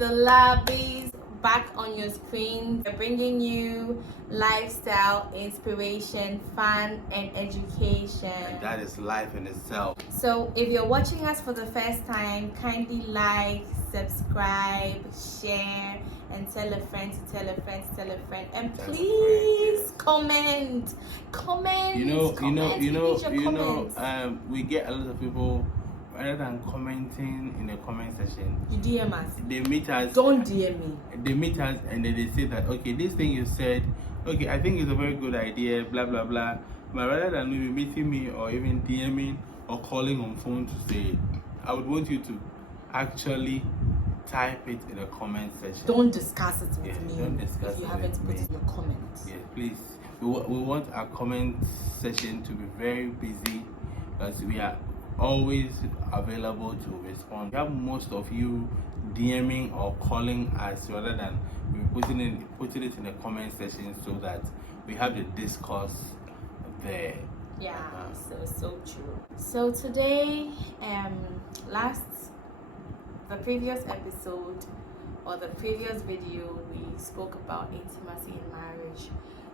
the Labbies back on your screen. We're bringing you lifestyle, inspiration, fun, and education. And that is life in itself. So if you're watching us for the first time, kindly like, subscribe, share, and tell a friend to tell a friend to tell a friend. And please comment. We get a lot of people, rather than commenting in the comment section, you DM us. They meet us. Don't DM me. They meet us and then they say that, okay, this thing you said, okay, I think it's a very good idea, blah blah blah. But rather than maybe meeting me or even DMing or calling on phone to say it, I would want you to actually type it in the comment section. Don't discuss it with me. Don't discuss if you it haven't with put me. it in your comments. Yes, please. We want our comment section to be very busy because we are always available to respond. We have most of you DMing or calling us rather than putting it in the comment section so that we have the discourse there. Yeah, so true. So today, the previous episode or the previous video, we spoke about intimacy in marriage.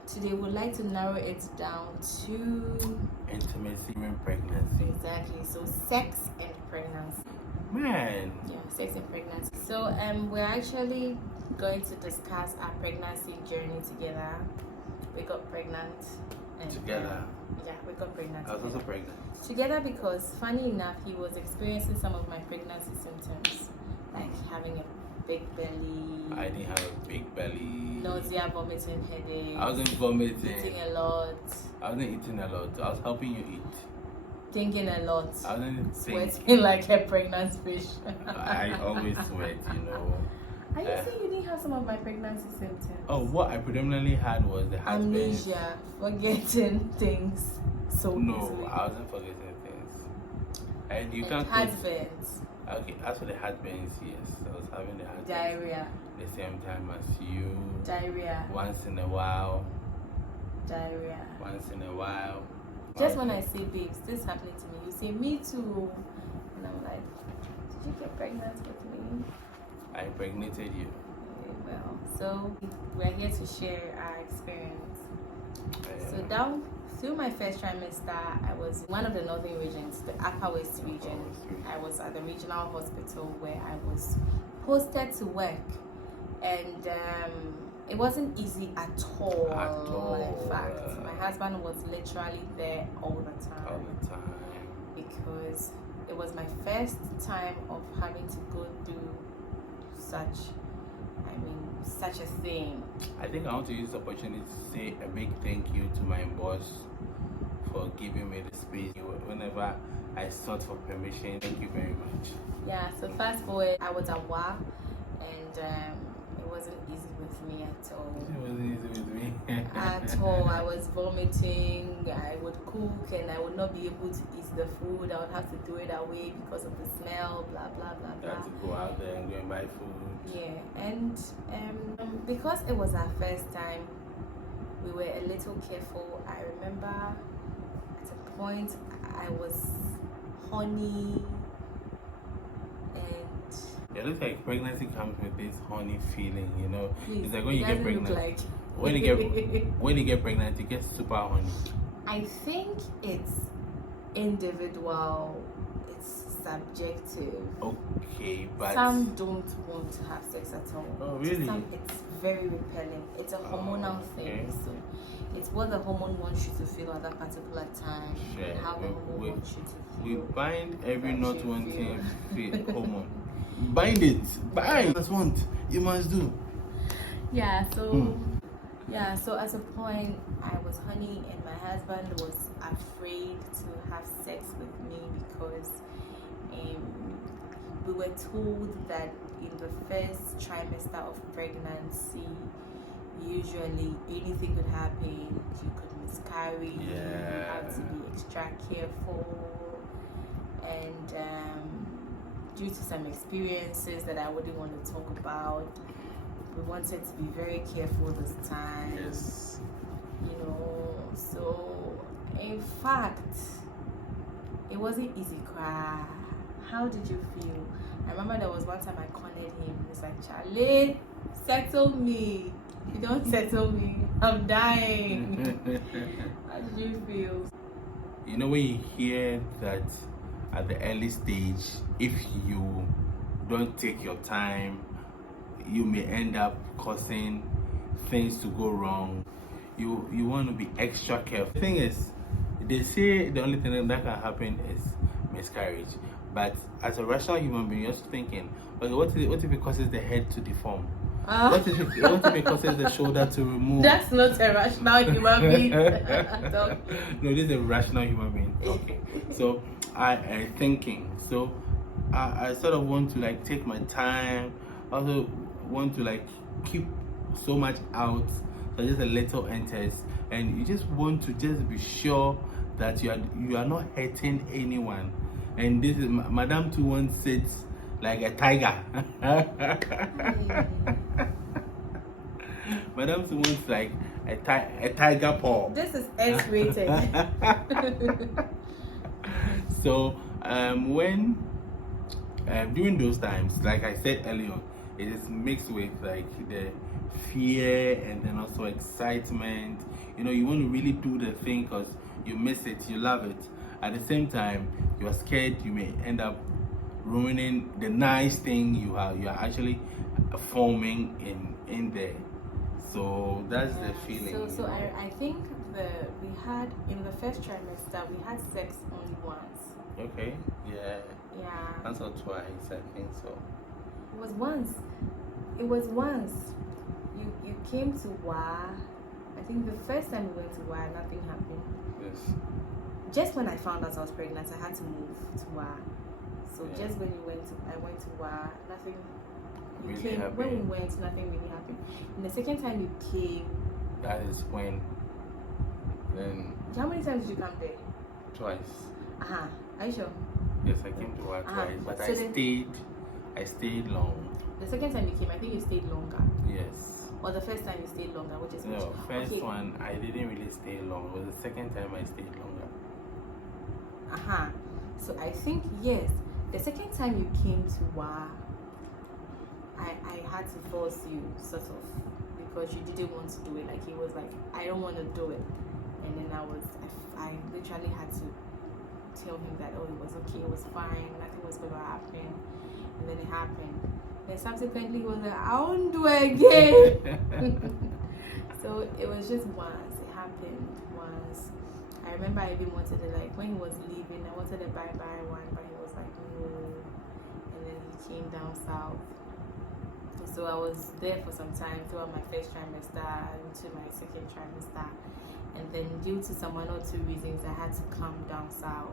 Today, we'd like to narrow it down to intimacy and pregnancy. Exactly. So sex and pregnancy. Man. Yeah, sex and pregnancy. So we're actually going to discuss our pregnancy journey together. We got pregnant. And, together. Yeah, we got pregnant. I was also pregnant. Together because, funny enough, he was experiencing some of my pregnancy symptoms, like having a big belly. I didn't have a big belly. Nausea, vomiting, headache. I wasn't vomiting. Eating a lot. I wasn't eating a lot. I was helping you eat. Thinking a lot. I wasn't sweating like a pregnant fish. I always sweat, you know. Are you saying you didn't have some of my pregnancy symptoms? Oh, what I predominantly had was the heartburn. Amnesia, forgetting things so No, easily. I wasn't forgetting things. And you can't. Heartburns. Okay, as for the heartburns, yes, I was having the heartburn. Diarrhea. The same time as you. Diarrhea. Once in a while. Diarrhea. Once in a while. Just when I say, babes, this is happening to me, you say, me too. And I'm like, did you get pregnant with me? I impregnated you. Okay, well, so we're here to share our experience. So down through my first trimester, I was in one of the northern regions, the Upper West region. I was at the regional hospital where I was posted to work. And it wasn't easy at all. In fact, my husband was literally there all the time. Because it was my first time of having to go through such a thing. I think I want to use the opportunity to say a big thank you to my boss for giving me the space whenever I sought for permission. Thank you very much. Yeah, so fast forward, I was at work and it wasn't easy with me at all. It wasn't easy with me. At all. I was vomiting, I would cook and I would not be able to eat the food. I would have to throw it away because of the smell, blah blah blah blah. I had to go out there and go and buy food. Yeah, and because it was our first time, we were a little careful. I remember at a point I was honey and it looks like pregnancy comes with this honey feeling, you know. Please, it's like when you get pregnant. Like... when you get pregnant, you get super honey. I think it's individual. It's subjective. Okay, but some don't want to have sex at all. Oh, really? Some, it's very repelling. It's a hormonal thing. So it's what the hormone wants you to feel at that particular time. Sure. And how the hormone wants you to we feel. bind every not wanting hormone. Bind it. Bind. That's what you must do. Yeah. So. Yeah, so at a point I was honey and my husband was afraid to have sex with me because we were told that in the first trimester of pregnancy, usually anything could happen. You could miscarry, you have to be extra careful, and due to some experiences that I wouldn't want to talk about, we wanted to be very careful this time. Yes. You know, so in fact, it wasn't easy. How did you feel I remember there was one time I cornered him. He's like, Charlie, settle me. If you don't settle me, I'm dying. How did you feel? You know, when you hear that at the early stage, if you don't take your time, you may end up causing things to go wrong. You want to be extra careful. The thing is, they say the only thing that can happen is miscarriage. But as a rational human being, you're just thinking, okay, what if it causes the head to deform? What if it causes the shoulder to remove? That's not a rational human being. No, this is a rational human being. Okay. So I thinking. So I sort of want to like take my time. Also want to like keep so much out, so just a little enters, and you just want to just be sure that you are not hurting anyone. And this is Madame too once sits like a tiger. Madame too once like a tiger paw. This is X-rated. So when during those times, like I said earlier, it is mixed with like the fear and then also excitement. You know, you want to really do the thing because you miss it, you love it. At the same time, you are scared you may end up ruining the nice thing you are actually forming in there. So that's the feeling. So I think we had in the first trimester we had sex only once. Okay. Yeah. Once or twice, I think so. It was once. You came to WA. I think the first time we went to WA, nothing happened. Yes. Just when I found out I was pregnant, I had to move to WA. So just when I went to WA, nothing really came. happened. When we went, nothing really happened. And the second time you came, that is when. Then. How many times did you come there? Twice. Are you sure? Yes, I came to WA twice, but so I stayed long. The second time you came, I think you stayed longer. Yes. Or the first time you stayed longer, which is no, first one I didn't really stay long. It was the second time I stayed longer. So I think yes, the second time you came to WA, I had to force you sort of because you didn't want to do it. Like he was like, I don't want to do it, and then I literally had to tell him that it was okay, it was fine, nothing was going to happen, and then it happened. Then subsequently he was like, I won't do it again. So it was just once. It happened once. I remember I even wanted to, like, when he was leaving, I wanted a bye-bye one, but he was like, no. And then he came down south. So I was there for some time throughout my first trimester into my second trimester. And then due to some 1 or 2 reasons, I had to come down south.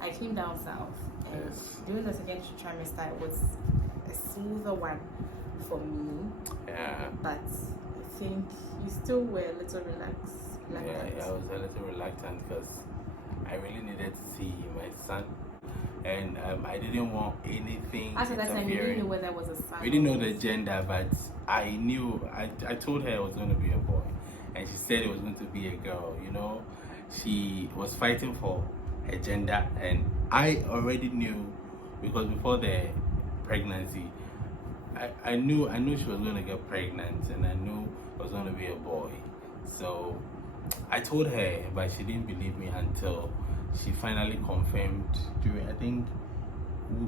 I came down south. And during the second trimester, it was a smoother one for me. Yeah. But I think you still were a little relaxed. Yeah, I was a little reluctant because I really needed to see my son. And I didn't want anything. After that time, you didn't know whether it was a son. We didn't know the gender, but I knew. I told her it was going to be a boy, and she said it was going to be a girl. You know, she was fighting for her gender, and I already knew because before the pregnancy, I knew she was going to get pregnant, and I knew it was going to be a boy. So I told her, but she didn't believe me until she finally confirmed during, I think,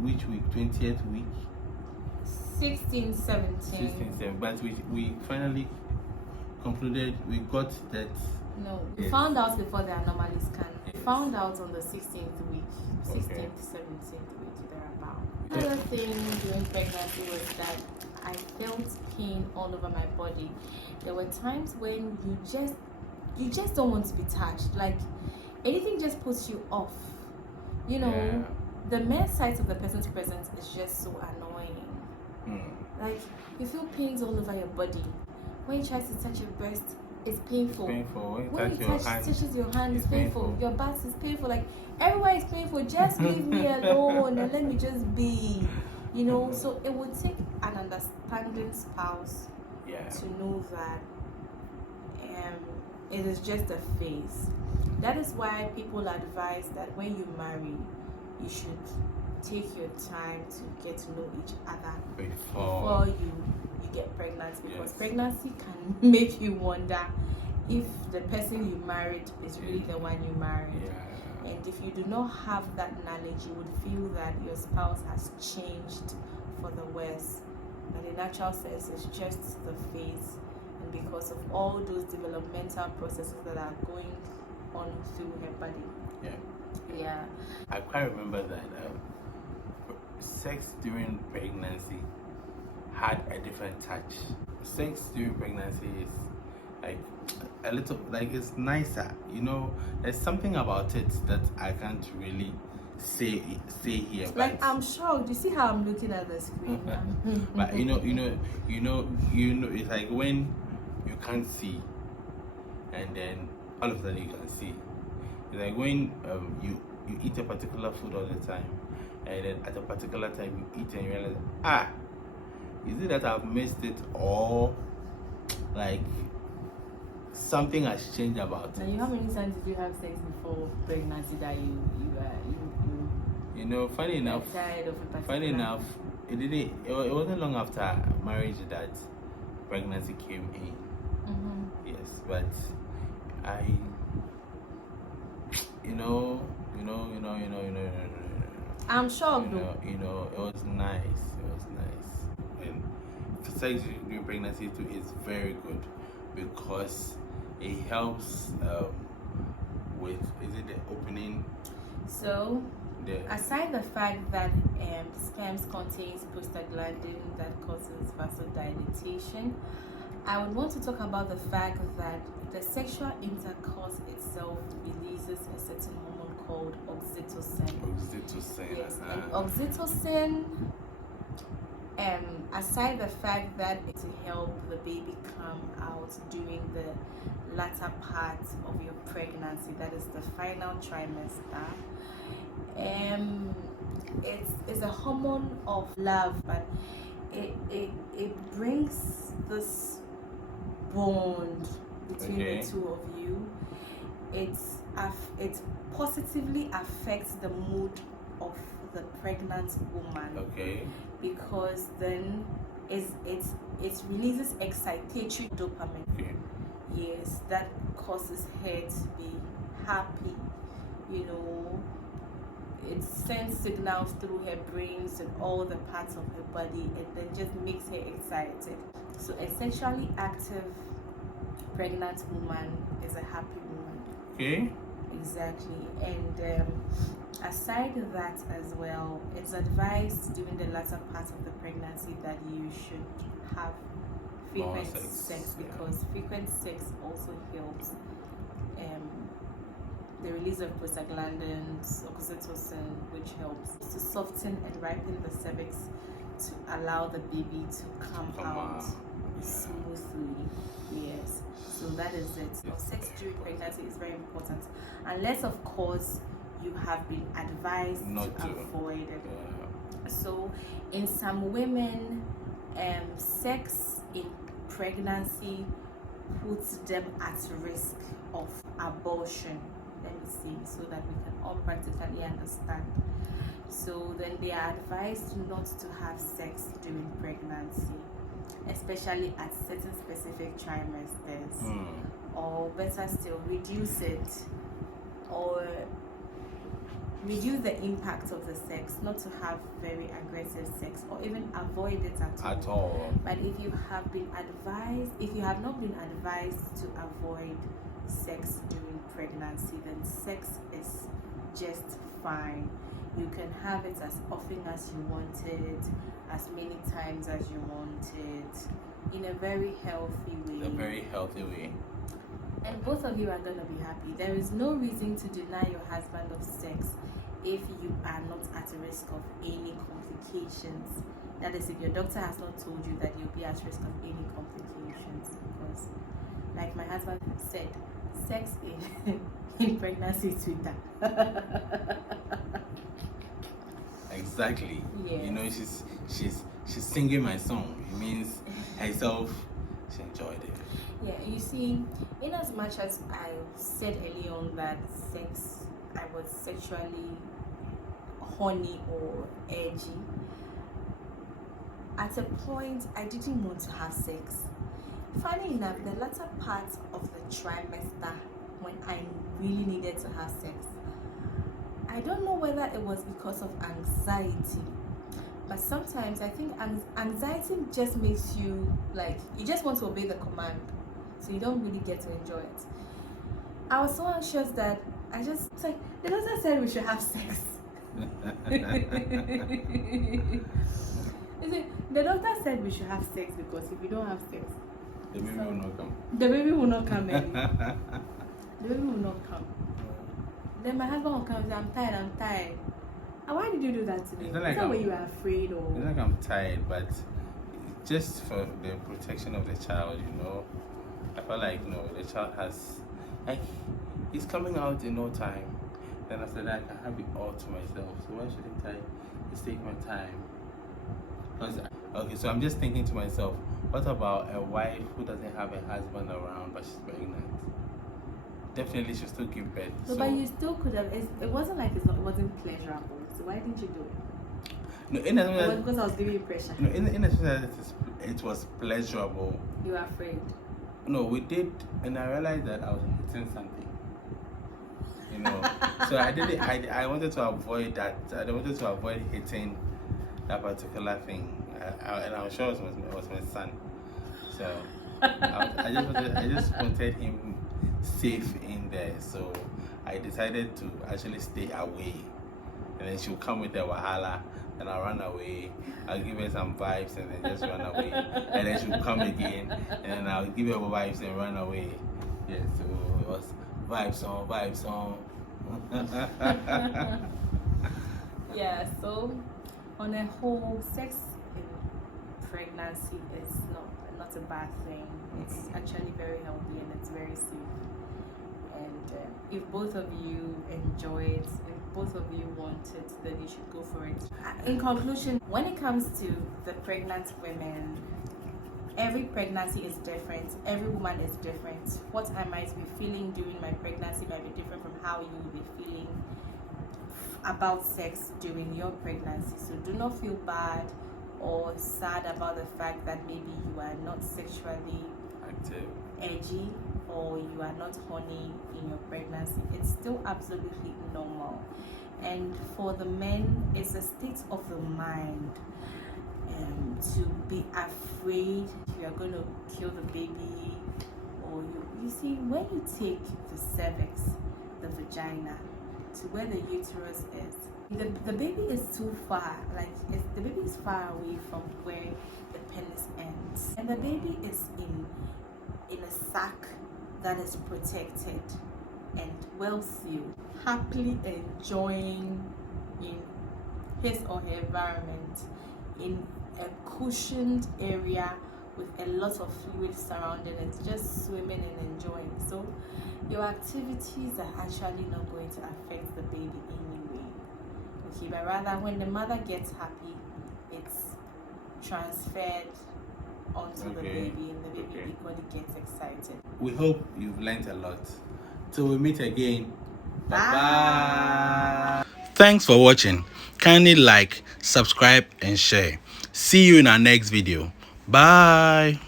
which week? 20th week? 16, 17. 16, 17. But we finally concluded, we got that. No, we found out before the anomaly scan. We found out on the 16th week, 16th, 17th week, thereabout. Another thing during pregnancy was that I felt pain all over my body. There were times when you just don't want to be touched. Like, anything just puts you off. You know, the mere sight of the person's presence is just so annoying. Like, you feel pains all over your body. When you try to touch your breast, it's painful. When you touches your hand, it's painful. Your butt is painful. Like, everywhere is painful. Just leave me alone and let me just be. You know, so it would take an understanding spouse to know that It is just a phase. That is why people advise that when you marry, you should take your time to get to know each other before you get pregnant, because pregnancy can make you wonder if the person you married is really the one you married. And if you do not have that knowledge, you would feel that your spouse has changed for the worse. But in actual sense, it's just the phase, and because of all those developmental processes that are going on through her body. Yeah. I quite remember that sex during pregnancy had a different touch. Sex during pregnancy is like a little, like, it's nicer, you know. There's something about it that I can't really say here. Like, I'm shocked. You see how I'm looking at the screen? But you know, it's like when you can't see, and then all of a sudden you can see. It's like when you eat a particular food all the time, and then at a particular time you eat and you realize, is it that I've missed it, or like something has changed about it? Now, how many times did you have sex before pregnancy that you know, funny enough, it wasn't long after marriage that pregnancy came in. Yes, but I, you know, I'm shocked. You know, it was nice. And sex during pregnancy too is very good, because it helps with, is it the opening? So, aside the fact that sperm contains prostaglandin that causes vasodilatation, I would want to talk about the fact that the sexual intercourse itself releases a certain hormone called oxytocin. Yes, and oxytocin, aside the fact that it will help the baby come out during the latter part of your pregnancy, that is the final trimester, it's a hormone of love, but it brings this bond between the two of you. It positively affects the mood of the pregnant woman, because then it releases excitatory dopamine. Yes, that causes her to be happy, you know. It sends signals through her brains and all the parts of her body, and then just makes her excited. So a sexually active pregnant woman is a happy woman. Exactly. And aside that as well, it's advised during the latter part of the pregnancy that you should have frequent sex, because frequent sex also helps the release of prostaglandins, oxytocin, which helps to soften and ripen the cervix to allow the baby to come out smoothly. Yes, so that is it. So sex during pregnancy is very important, unless of course you have been advised to avoid it. So in some women, sex in pregnancy puts them at risk of abortion. Let me see, so that we can all practically understand. So then they are advised not to have sex during pregnancy, especially at certain specific trimesters, or better still, reduce it, or reduce the impact of the sex, not to have very aggressive sex, or even avoid it at all. But if you have not been advised to avoid sex during pregnancy, then sex is just fine. You can have it as often as you want it, as many times as you want it, in a very healthy way. And both of you are going to be happy. There is no reason to deny your husband of sex if you are not at risk of any complications. That is, if your doctor has not told you that you'll be at risk of any complications. Because, like my husband said, sex in pregnancy is sweeter. Exactly. Yes. You know, she's singing my song. It means herself, she enjoyed it. Yeah, you see, in as much as I said early on that I was sexually horny or edgy, at a point I didn't want to have sex. Funny enough, the latter part of the trimester, when I really needed to have sex, I don't know whether it was because of anxiety, but sometimes I think anxiety just makes you like, you just want to obey the command, so you don't really get to enjoy it. I was so anxious that I just, it's like, the doctor said we should have sex. The doctor said we should have sex because if we don't have sex, the baby will not come. The baby will not come in. The baby will not come. Then my husband will come and say, I'm tired. And why did you do that to me? Is that when you were afraid or? It's like I'm tired, but just for the protection of the child, you know. I felt like, no, the child has, like, he's coming out in no time. Then after that, I can have it all to myself. So why shouldn't I just take my time? Okay, so I'm just thinking to myself, what about a wife who doesn't have a husband around but she's pregnant? Definitely she'll still give birth. So, but you still could have, it wasn't like it wasn't pleasurable. So why didn't you do it? No, in a sense, because I was giving you pressure. No, in a sense it was pleasurable. You were afraid? No, we did, and I realized that I was hitting something. You know, so I did it. I wanted to avoid that. I wanted to avoid hitting that particular thing, and I was sure it was my son. So I just wanted him safe in there. So I decided to actually stay away, and then she'll come with a wahala, and I'll run away. I'll give her some vibes, and then just run away, and then she'll come again, and then I'll give her vibes and run away. Yeah, so it was vibes on. Yeah, so on a whole, sex in pregnancy is not a bad thing. It's actually very healthy and it's very safe. And if both of you enjoy it, if both of you want it, then you should go for it. In conclusion, when it comes to the pregnant women, every pregnancy is different. Every woman is different. What I might be feeling during my pregnancy might be different from how you will be feeling about sex during your pregnancy. So do not feel bad or sad about the fact that maybe you are not sexually active, edgy, or you are not horny in your pregnancy. It's still absolutely normal. And for the men, it's a state of the mind to be afraid you are going to kill the baby, or you see, when you take the cervix, the vagina, to where the uterus is, the baby is too far, like the baby is far away from where the penis ends, and the baby is in a sac that is protected and well sealed, happily enjoying in his or her environment in a cushioned area with a lot of fluid surrounding it, just swimming and enjoying. So your activities are actually not going to affect the baby anyway. Okay, but rather when the mother gets happy, it's transferred onto the baby, and the baby equally gets excited. We hope you've learned a lot. Till we meet again. Bye. Thanks for watching. Kindly like, subscribe and share. See you in our next video. Bye.